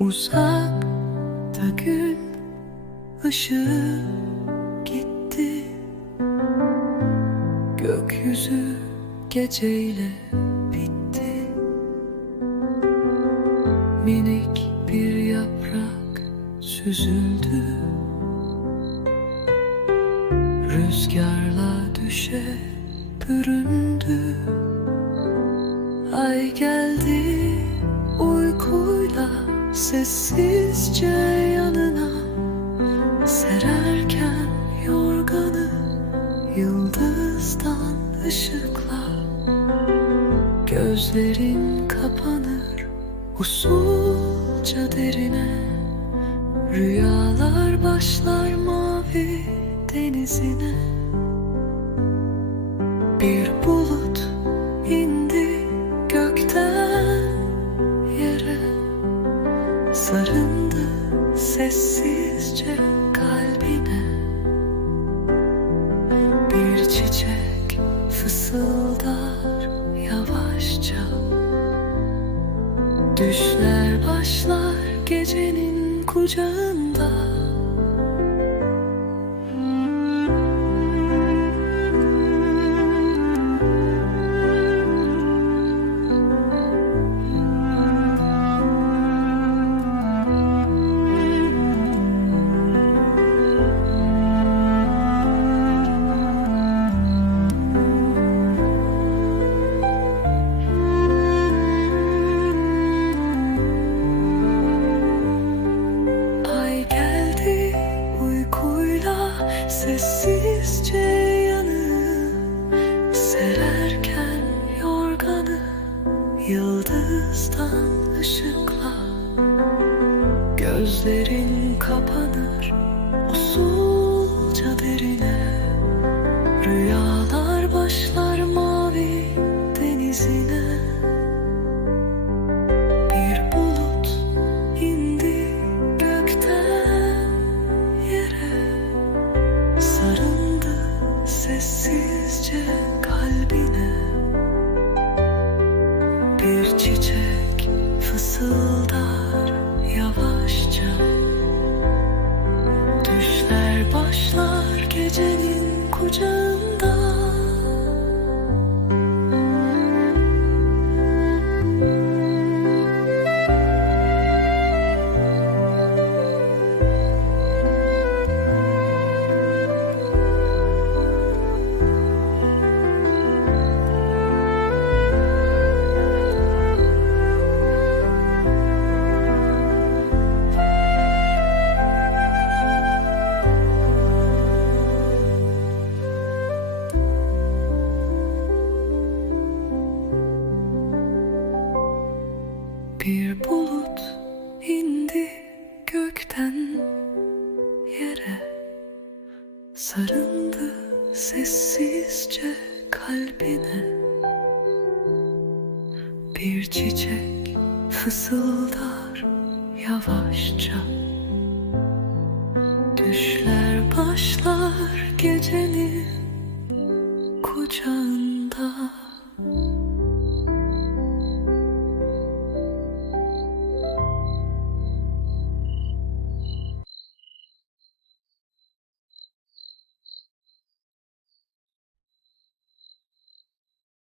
Uzakta gün ışığı gitti. Gökyüzü geceyle bitti. Minik bir yaprak süzüldü. Rüzgarla düşe büründü. Ay geldi sessizce yanına Sererken yorganı yıldızdan ışıkla Gözlerin kapanır usulca derine. Rüyalar başlar mavi denizine. Bir bulut Sarındı sessizce kalbine Bir çiçek fısıldar yavaşça. Düşler başlar gecenin kucağında yıldızdan ışıkla Gözlerin kapanır usulca derine. Rüyalar başlar mavi denizine. Bir bulut indi gökten yere. Sarıldı sessizce kalbine Bir bulut indi gökten yere. Sarıldı sessizce kalbine. Bir çiçek fısıldar yavaşça. Düşler başlar gecenin